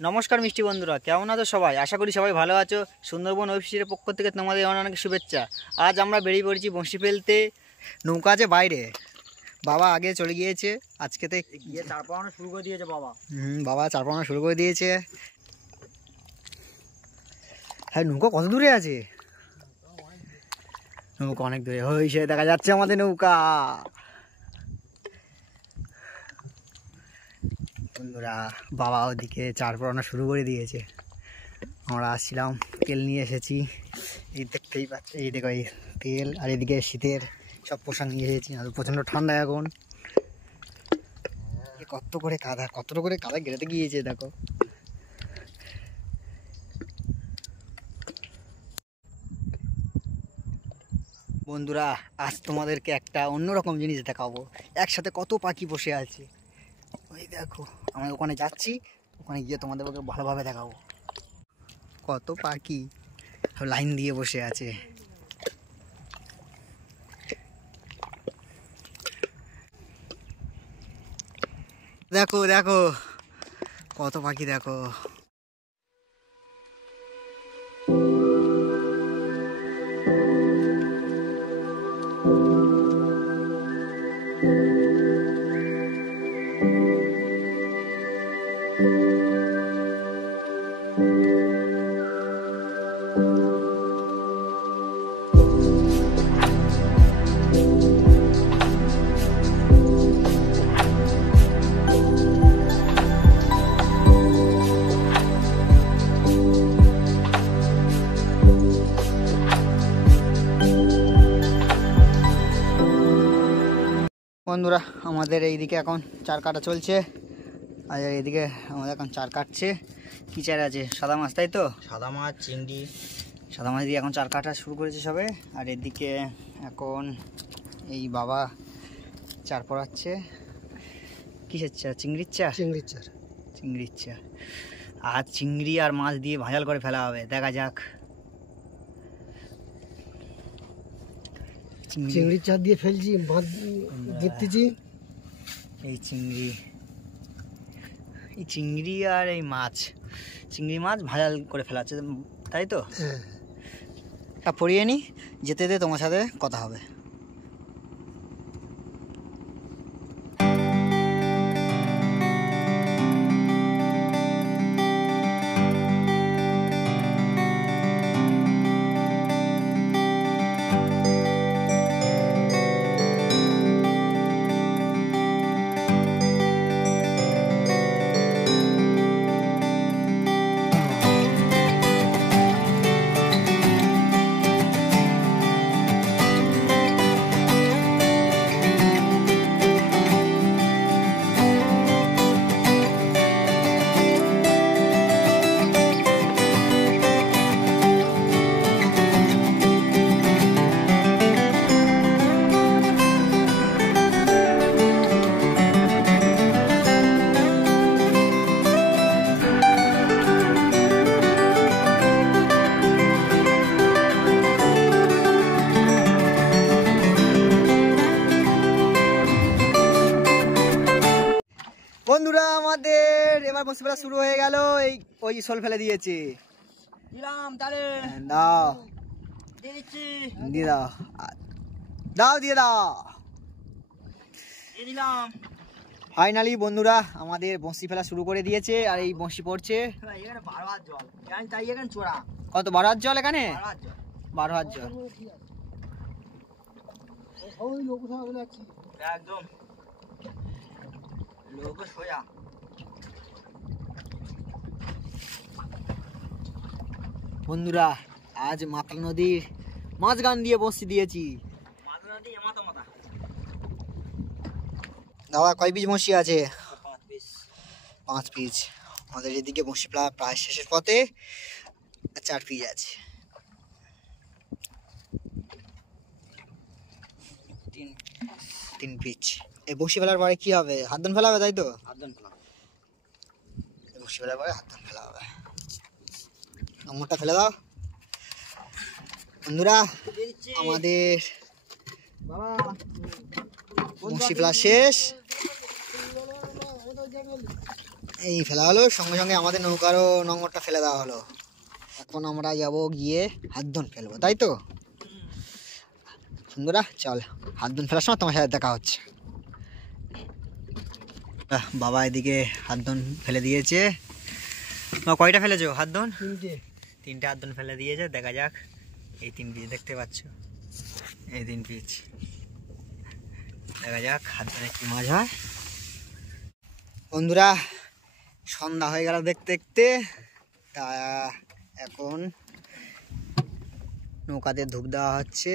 নমস্কার মিষ্টি বন্ধুরা, কেমন আছো সবাই? আশা করি সবাই ভালো আছো। সুন্দরবন ওয়েব সিরিজের পক্ষ থেকে তোমাদের অনেক অনেক শুভেচ্ছা। আজ আমরা বেরিয়ে পড়েছি বঁশি ফেলতে। নৌকা আছে বাইরে, বাবা আগে চলে গিয়েছে। আজকেতে গিয়ে চার পাওয়ানো শুরু করে দিয়েছে বাবা। বাবা চার পাওনা শুরু করে দিয়েছে। হ্যাঁ, নৌকা কত দূরে আছে? নৌকা অনেক দূরে, ওই সে দেখা যাচ্ছে আমাদের নৌকা। বন্ধুরা, বাবা ওদিকে চার পাওনা শুরু করে দিয়েছে। আমরা আসছিলাম, তেল নিয়ে এসেছি। এই দেখতেই পাচ্ছি, এই দেখো এই তেল, আর এদিকে শীতের সব পোশাক নিয়ে এসেছি। আর প্রচণ্ড ঠান্ডা এখন। কত করে কাদা গেড়েতে গিয়েছে দেখো। বন্ধুরা, আজ তোমাদেরকে একটা অন্যরকম জিনিস দেখাবো। একসাথে কত পাখি বসে আছে ওই দেখো। আমি ওখানে যাচ্ছি, ওখানে গিয়ে তোমাদেরকে ভালোভাবে দেখাবো। কত পাখি লাইন দিয়ে বসে আছে। দেখো দেখো কত পাখি দেখো। বন্ধুরা, আমাদের এইদিকে এখন চার কাটা চলছে, আর এইদিকে আমাদের এখন চার কাটছে। কী চার আছে? সাদা মাছ, তাই তো? সাদা মাছ, চিংড়ি। সাদা মাছ দিয়ে এখন চার কাটা শুরু করেছে সবে। আর এদিকে এখন এই বাবা চার পড়াচ্ছে। কিসের চার? চিংড়ির চার। চিংড়ির চার। আর চিংড়ি আর মাছ দিয়ে ভাজাল করে ফেলা হবে, দেখা যাক। চিংড়ির চার দিয়ে ফেলছি, মাছ দেখতেছি। এই চিংড়ি আর এই মাছ, চিংড়ি মাছ ভাজাল করে ফেলা হচ্ছে, তাই তো? তা পড়িয়ে নি, যেতে যেতে তোমার সাথে কথা হবে। বন্ধুরা, আমাদের এবার বসে ফেলা শুরু হয়ে গেল। এই ওই শোল ফেলে দিয়েছে। দিলাম তাহলে, দাও দিয়ে দিচ্ছি। দিয়ে দাও, দাও দিয়ে দাও, দিয়ে দিলাম। ফাইনালি বন্ধুরা আমাদের বঁশি ফেলা শুরু করে দিয়েছে। আর এই বঁশি পড়ছে। এখানে 12 হাত জল, তাই এখানে চোরা। কত? 12 হাত জল এখানে? 12 হাত জল। 12 হাত জল। একদম লোক সোজা। বন্ধুরা, আজ মাতলা নদীর মাঝখান দিয়ে বসি দিয়েছি। মাথা নদী মাথা মাথা। দাদা, কয় পিস বঁশি আছে? 5 পিস। 5 পিস। আমাদের এদিকে বঁশি প্রায় শেষের পথে, 4 পিস আছে। 3 পিস। এই বঁশি ফেলার পরে কি হবে? হাত ধন ফেলা হবে, তাই তো? হাত ধন ফেলা। বঁশি ফেলার পরে হাত ধন ফেলা হবে। নম্বরটা ফেলে দাও। বন্ধুরা, আমাদের বঁশি ফেলা শেষ। এই ফেলা হলো, সঙ্গে সঙ্গে আমাদের নৌকারও নোঙরটা ফেলে দেওয়া হলো। এখন আমরা যাব গিয়ে হাত ধন ফেলবো, তাই তো বন্ধুরা? চল, হাত ধন ফেলার সময় তোমার সাথে দেখা হচ্ছে। বাবা এদিকে হাত ধন ফেলে দিয়েছে। কয়টা ফেলেছো হাত ধন? তিনটে হাত ধন ফেলে দিয়েছে। দেখা যাক, এই 3 পিস দেখতে পাচ্ছ, এই 3 পিস। দেখা যাক হাত ধনে কি মাছ হয়। বন্ধুরা সন্ধ্যা হয়ে গেল দেখতে দেখতে। তা এখন নৌকাতে ধূপ দেওয়া হচ্ছে।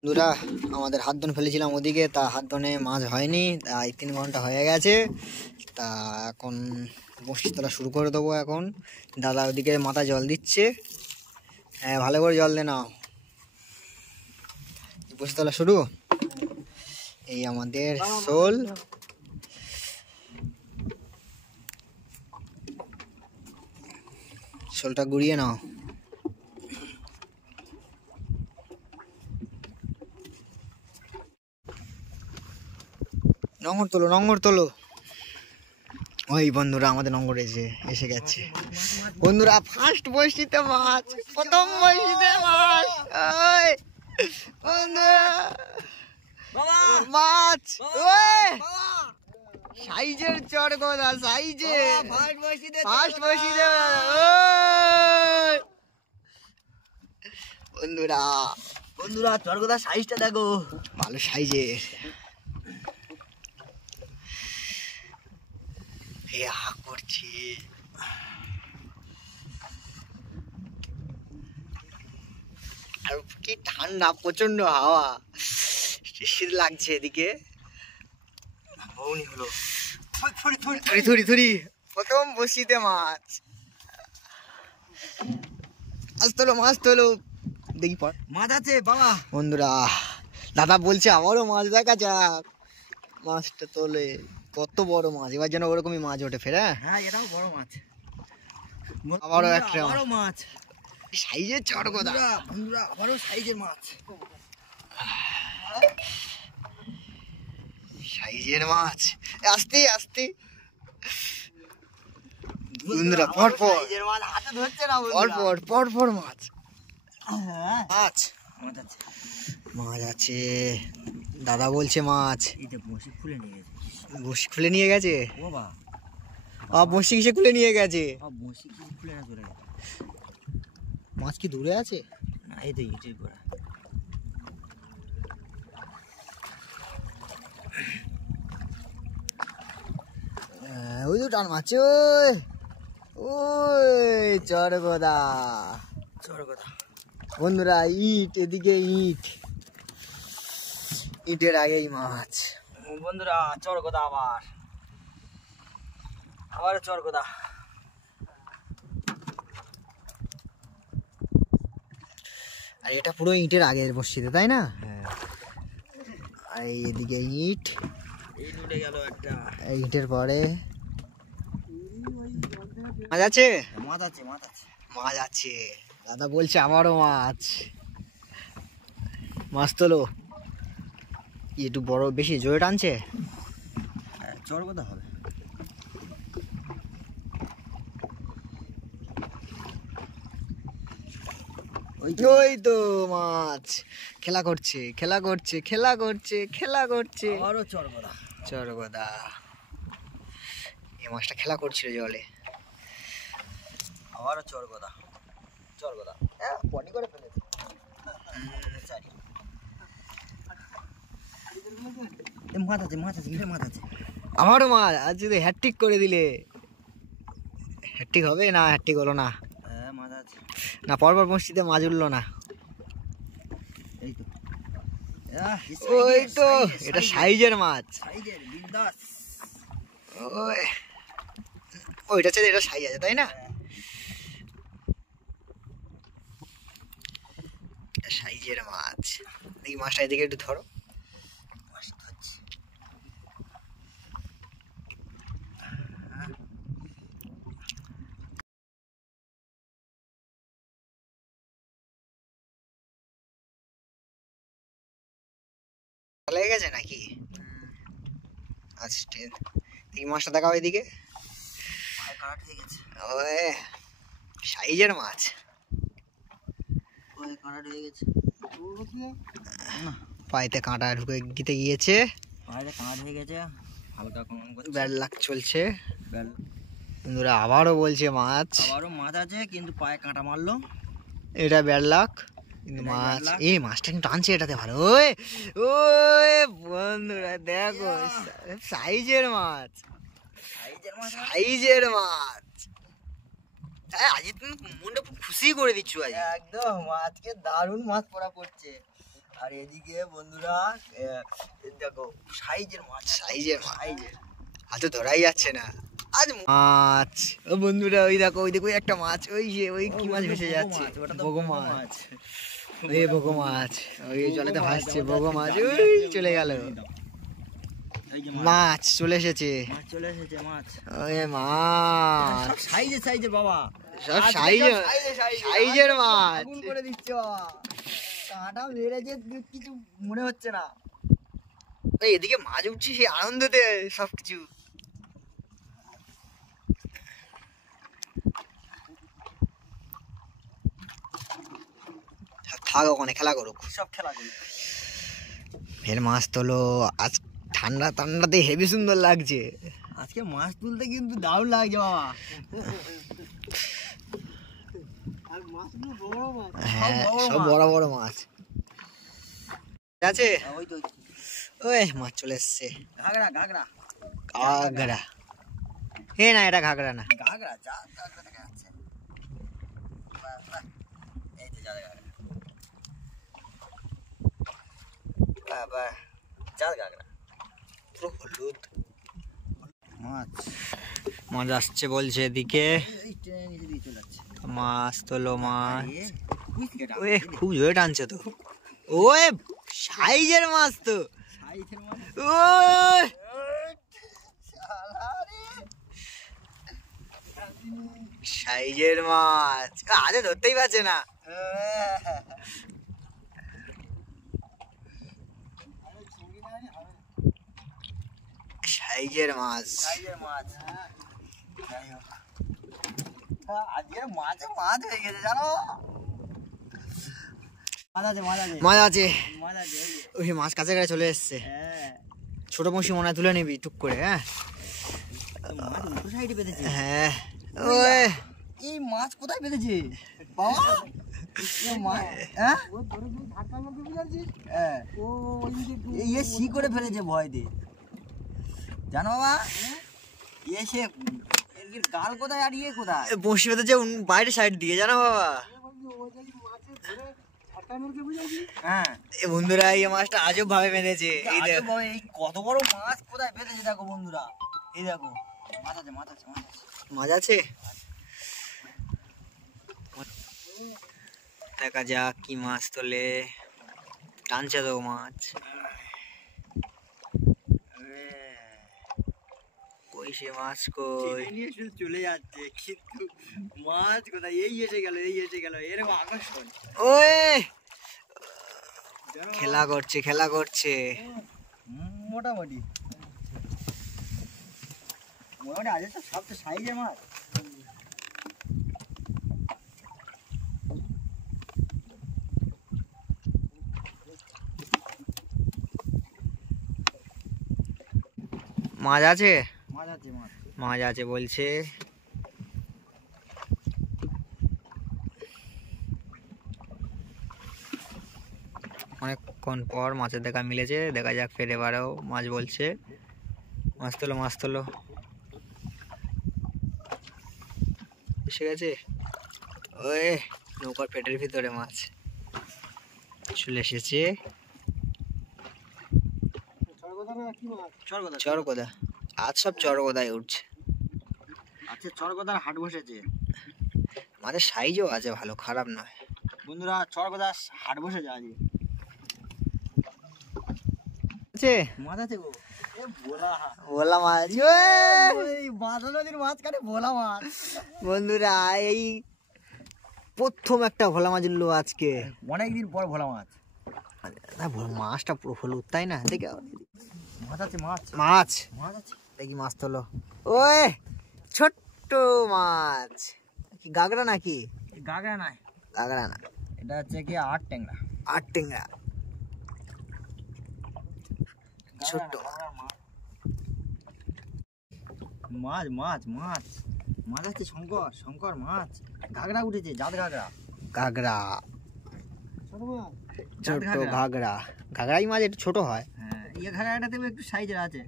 বন্ধুরা আমাদের হাত ধন ফেলেছিলাম ওদিকে, তা হাত ধনে মাছ হয়নি, তাই 3 ঘন্টা হয়ে গেছে। তা এখন বঁড়শি তোলা শুরু করে দেবো। এখন দাদা ওদিকে মাথা জল দিচ্ছে। হ্যাঁ, ভালো করে জল দে নাও। বঁড়শি তোলা শুরু। এই আমাদের শোল। শোলটা গুড়িয়ে নাও। নোঙর তোলো, নোঙর তোলো। ওই বন্ধুরা আমাদের নোঙর এসে গেছে। বন্ধুরা ফার্স্ট বঁড়শিতে মাছ, প্রথম বঁড়শিতে মাছ। ওই বন্ধুরা মাছ, ওই সাইজের চড়গোদা, সাইজের ফার্স্ট বঁড়শিতে। বন্ধুরা বন্ধুরা চড়গোদা সাইজটা দেখো, ভালো সাইজের। করছি আর কি ঠান্ডা, প্রচন্ড হাওয়া, শীত লাগছে এদিকে। প্রথম বসিতে মাছ। মাছ তোলো, মাছ তোলো, দেখি পর মাছ আছে বাবা। বন্ধুরা দাদা বলছে আমারও মাছ দেখা যাক। মাছটা তোলে, কত বড় মাছ, এবার যেন ওরকমই মাছ ওঠে ফের। হ্যাঁ এটাও বড় মাছ, আবারও একটা বড় মাছ, সাইজের চড়গোদা। বন্ধুরা আবারও সাইজের মাছ, সাইজের মাছ। আস্তে আস্তে বন্ধুরা, পর পর সাইজের মাছ হাতে ধরছে না পর পর পর পর মাছ। হ্যাঁ মাছ মাছ আছে, মাছ আছে। দাদা বলছে মাছ। এইটা বসে খুলে নিয়ে গেছে, বসি খুলে নিয়ে গেছে। বাবা বসি কিসে খুলে নিয়ে গেছে? বসে কি খুলে না চলে গেছে। মাছ কি দূরে আছে? না এই তো ইটের গোড়া। ওই তো টান মাছ, ওই ওই চড়গোদা। চড়গোদা বন্ধুরা ইট, এদিকে ইট, ইটের আগেই মাছ। বন্ধুরা চড়গোদা, আবার চড়গোদা। আর এটা পুরো ইটের আগের বসিতে, তাই না? হ্যাঁ আর এদিকে ইট, এই উঠে গেল একটা। এই ইটের পরে মাছ আছে, মাছ আছে, মাছ আছে, মাছ আছে। দাদা বলছে আমারও মাছ। মাছ তোলো। একটু বড়, বেশি জোরে টানছে। চড়গোদা হবে। ওই তো মাছ খেলা করছে, খেলা করছে, খেলা করছে, খেলা করছে। আবারও চড়গোদা, চড়গোদা। এই মাছটা খেলা করছিল জলে। আবারও চড়গোদা, চড়গোদা পনি করে ফেলেছে। মাছ আছে, মাছ আছে, মাছ আছে। আমারও মাছ আজ যদি হ্যাটট্রিক করে দিলে। হ্যাটট্রিক হবে না? হ্যাটট্রিক হলো না। হ্যাঁ মাছ আছে না, পরপর বসিতে মাছ উঠলো না। এই তো, ওই তো এটা সাইজের মাছ। সাইজের বিন্দাস। ওই ওইটা ছেড়ে এটা সাইজ আছে, তাই না? এটা সাইজের মাছ। এই মাছটা এদিকে একটু ধরো। হয়ে গেছে নাকি? আচ্ছা এই মাছটা দেখাও এদিকে। কাট হয়ে গেছে। ওই সাইজের মাছ। ওই কাট হয়ে গেছে। পায়েতে কাঁটা ঢুকে গিতে গিয়েছে। পায়ে কাট হয়ে গেছে। হালকা কমন করছে। ব্যাড লাক চলছে। ব্যাড। বন্ধুরা আবারও বলছে মাছ। আবারও মাছ আছে কিন্তু পায়ে কাঁটা মারলো। এটা ব্যাড লাক। কিন্তু মাছ এই মাছটা কিন্তু টানছে এটাতে ভালো। ওই ওই বন্ধুরা দেখো সাইজের মাছ। সাইজের মাছ। আজ তুমি মনটা খুব খুশি করে দিচ্ছ আজ। একদম আজকে দারুণ মাছ পড়া পড়ছে। আর এদিকে বন্ধুরা দেখো সাইজের মাছ। সাইজের মাছ আজ তো ধরাই যাচ্ছে না। আজ মাছ ও বন্ধুরা ওই দেখো ওই দেখো একটা মাছ। ওই যে ওই কি মাছ ভেসে যাচ্ছে? বগো মাছ। ওই বগো মাছ ওই জলেতে ভাসছে বগো মাছ। ওই চলে গেল। মাছ চলে এসেছে। মাছ চলে এসেছে মাছ। ওই মাছ সাইজে সাইজে বাবা। সব সাইজের মাছ। আগুন করে দিচ্ছে বাবা। কাঁটা মেরেছে কিছু মনে হচ্ছে না। ওই এদিকে মাছ উঠছে সেই আনন্দতে সবকিছু। থাক ওখানে খেলা করুক। সব খেলা করি। ফের মাছ তোলো। আজ ঠান্ডা ঠান্ডাতে হেভি সুন্দর লাগছে। আজকে মাছ তুলতে কিন্তু দারুণ লাগছে বাবা। হ্যাঁ সব বড় বড় মাছ আছে। ওই মাছ চলে এসছে। ঘাগরা ঘাগরা ঘাগরা। হে না এটা ঘাগরা না। ঘাগরা যা ঘাগরা দেখা যাচ্ছে। এই যে যা ঘাগরা। বাবা যা ঘাগরা। পুরো হলুদ মাছ। মাছ আসছে বলছে এদিকে। এই ট্রেনে নিচে দিয়ে চলে যাচ্ছে। মাছ তোলো মাছ। ওই ওই খুব জোরে টানছে তো। ওই সাইজের মাছ তো। সাইজের মাছ। ওই সাইজের মাছ আজে ধরতেই পারছে না। সাইজের মাছ। সাইজের মাছ। আজকে মাছে মাছ হয়ে গেছে জানো। মাছ আছে মাছ আছে মাছ আছে। মাছ আছে। ওই মাছ কাছে কাছে চলে এসছে। হ্যাঁ ছোট বংশী মনে হয় তুলে নিবি টুক করে। হ্যাঁ মাছ উল্টো সাইডে বেঁধেছে। হ্যাঁ ওই এই মাছ কোথায় বেঁধেছে বাবা? মাছ হ্যাঁ ইয়ে সি করে ফেলেছে ভয় দিয়ে জানো বাবা। সে এর গাল কোথায় আর ইয়ে কোথায়? বংশী বেঁধেছে বাইরে সাইড দিয়ে জানো বাবা। হ্যাঁ এ বন্ধুরা এই মাছটা আজব ভাবে বেঁধেছে। এই এই কত বড় মাছ কোথায় বেঁধেছে দেখো বন্ধুরা। এই দেখো মাছ আছে মাছ আছে মাছ আছে। মাছ আছে। দেখা যাক কি মাছ তোলে। টানছে তো মাছ। কই সে মাছ কই? নিয়ে শুধু চলে যাচ্ছে কিন্তু মাছ কোথায়? এই এসে গেল এই এসে গেল এরকম আকর্ষণ। ওই খেলা করছে খেলা করছে। মোটামুটি মোটামুটি আজ তো সবচেয়ে সাইজের মাছ। মাছ আছে। মাছ আছে মাছ। মাছ আছে বলছে। অনেকক্ষণ পর মাছের দেখা মিলেছে। দেখা যাক ফের এবারেও মাছ বলছে। মাছ তোলো মাছ তোলো। এসে গেছে। ওই নৌকার পেটের ভিতরে মাছ চলে এসেছে। চরগোদা আজ সব চরগোদায় উঠছে। আচ্ছা চরগোদার হাট বসেছে। মাছের সাইজও আছে ভালো খারাপ নয়। বন্ধুরা চরগোদার হাট বসেছে আজ। মাছ আছে গো। ভোলা মাছ। বাঁধা নদীর মাঝখানে ভোলা মাছ। বন্ধুরা এই প্রথম একটা ভোলা মাছ উঠলো আজকে। অনেকদিন পর ভোলা মাছ। মাছটা পুরো হলুদ তাই না? দেখে মাছ আছে, মাছ মাছ মাছ আছে। দেখি মাছ তোলো। ওই ছোট্ট মাছ, কি গাগরা নাকি? গাগরা নাই, গাগরা না, এটা হচ্ছে কি আট ট্যাংরা। আট টেঙ্গা, ছোট্ট মাছ মাছ মাছ মাছ আছে। শঙ্কর শঙ্কর মাছ, ঘাগরা উঠেছে, জাত ঘাগরা। গাগরা, ছোট মাছ, ছোট ঘাগরা। ঘাগরাই মাছ একটু ছোট হয়। হ্যাঁ, ইয়ে ঘাগরাটাতে একটু সাইজের আছে।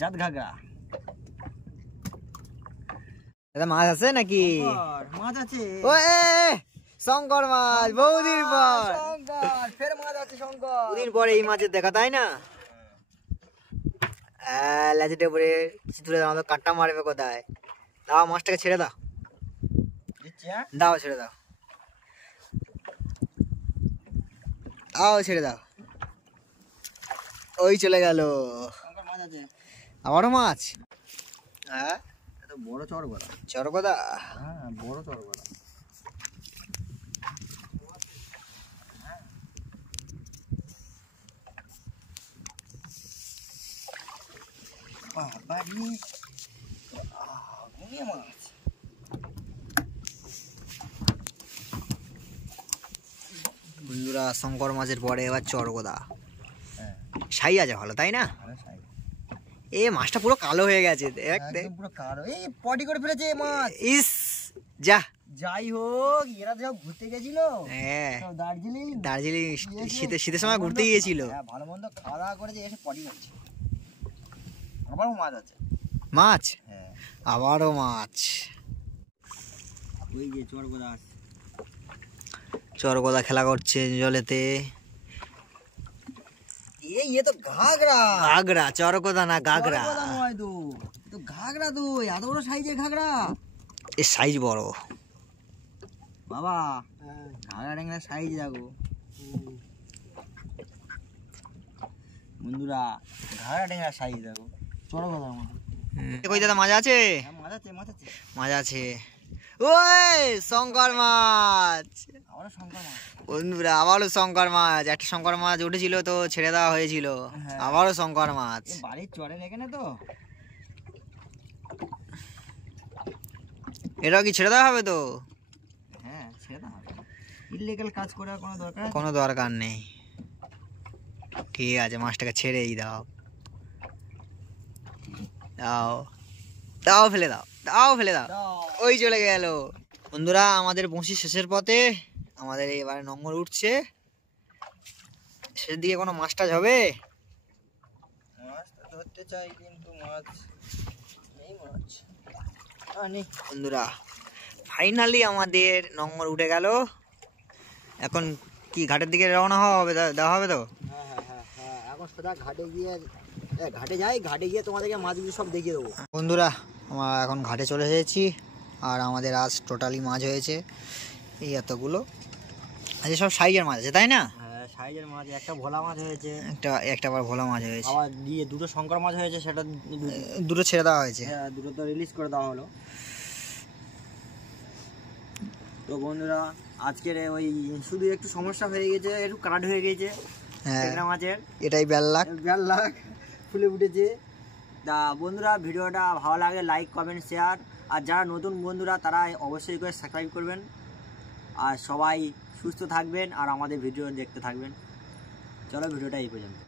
জাত ঘাগরা। দাদা মাছ আছে নাকি? মাছ আছে। ওই শঙ্কর মাছ, বহুদিন পর। শঙ্কর, ফের মাছ আছে শঙ্কর। বহুদিন পরে এই মাছের দেখা, তাই না? লেজেটে পরে কিছু দূরে দাও, আমাদের কাঁটা মারবে কোথায়? দাও মাছটাকে ছেড়ে দাও, দিচ্ছি, হ্যাঁ? দাও ছেড়ে দাও, দাও ছেড়ে দাও। ওই চলে গেল। শঙ্কর মাছ আছে। আবারও মাছ। হ্যাঁ, এত বড় চড়গড়া। চরকদা। হ্যাঁ, বড় চড়গড়া। বাড়ি ঘুমিয়ে মাছ। বন্ধুরা, শঙ্কর মাছের পরে এবার চরকদা। হ্যাঁ, সাই আছে ভালো, তাই না? আরে সাই। এ মাছটা পুরো কালো হয়ে গেছে, দেখ দেখ। একদম পুরো কালো। এই পটি করে ফেলেছে এই মাছ। ইস, যা। যাই হোক, এরা যখন ঘুরতে গেছিল হ্যাঁ, সব দার্জিলিং, দার্জিলিং শীতের শীতের সময় ঘুরতে গিয়েছিল। হ্যাঁ, ভালো মন্দ খাওয়া দাওয়া করেছে, এসে পটি করছে। আবারও মাছ আছে। মাছ, হ্যাঁ, আবারও মাছ। ওই যে চড়গড়া আছে। চরকদা খেলা করছে জলেতে। এ তো ঘাগরা। ঘাগরা, চরকদা না ঘাগরা। চড়গড়া নয় তো, এ তো ঘাগরা তো, এত বড় সাইজের ঘাগরা। এর সাইজ বড়। বাবা, ঘাগরা ট্যাংরা সাইজ দেখো বন্ধুরা, ঘাগরা ট্যাংরা সাইজ দেখো, চড়গড়ার মতো। কই দাদা মাছ আছে? হ্যাঁ, মাছ আছে, মাছ আছে। মাছ আছে। ওই শঙ্কর মাছ। আবারও শঙ্কর মাছ। বন্ধুরা, আবারও শঙ্কর মাছ। একটা শঙ্কর মাছ উঠেছিল তো ছেড়ে দেওয়া হয়েছিল, হ্যাঁ। আবারও শঙ্কর মাছ। এ বাড়ির চরের এখানে তো। এটাও কি ছেড়ে দেওয়া হবে তো? হ্যাঁ, সেটা হবে। ইলিগাল কাজ করার কোনো দরকার আছে? কোনো দরকার নেই। ঠিক আছে, মাছটাকে ছেড়েই দাও, দাও দাও, ফেলে দাও, দাও ফেলে দাও। দাও। ওই চলে গেল। বন্ধুরা, আমাদের বঁশি শেষের পথে। আমাদের এবারে নম্বর উঠছে। শেষের দিকে কোনো মাছ টাছ হবে? মাছ তো ধরতে চাই, কিন্তু মাছ নেই। মাছ বন্ধুরা, ফাইনালি আমাদের নম্বর উঠে গেল। এখন কি ঘাটের দিকে রওনা হওয়া হবে? দেওয়া হবে তো? হ্যাঁ হ্যাঁ হ্যাঁ হ্যাঁ, এখন সোজা ঘাটে গিয়ে, ঘাটে যাই, ঘাটে গিয়ে তোমাদেরকে মাছগুলো সব দেখিয়ে দেবো। বন্ধুরা, আমরা এখন ঘাটে চলে এসেছি। আর আমাদের আজ টোটালি মাছ হয়েছে এই এতগুলো। আচ্ছা, সব সাইজের মাছ আছে, তাই না? হ্যাঁ, সাইজের মাছ। একটা ভোলা মাছ হয়েছে, একটা আবার ভোলা মাছ হয়েছে, আবার দিয়ে দুটো শঙ্কর মাছ হয়েছে, সেটা দুটো ছেড়ে দেওয়া হয়েছে। হ্যাঁ, দুটো তো রিলিজ করে দেওয়া হলো। তো বন্ধুরা, আজকের ওই শুধু একটু সমস্যা হয়ে গেছে, একটু কাট হয়ে গেছে হ্যাঁ, ট্যাংরা মাছের। এটাই বেল্লাক। লাখ ফুলে উঠেছে। তা বন্ধুরা, ভিডিওটা ভালো লাগে লাইক কমেন্ট শেয়ার, আর যারা নতুন বন্ধুরা তারা অবশ্যই করে সাবস্ক্রাইব করবেন। আর সবাই সুস্থ থাকবেন আর আমাদের ভিডিও দেখতে থাকবেন। চলো, ভিডিওটা এই পর্যন্ত।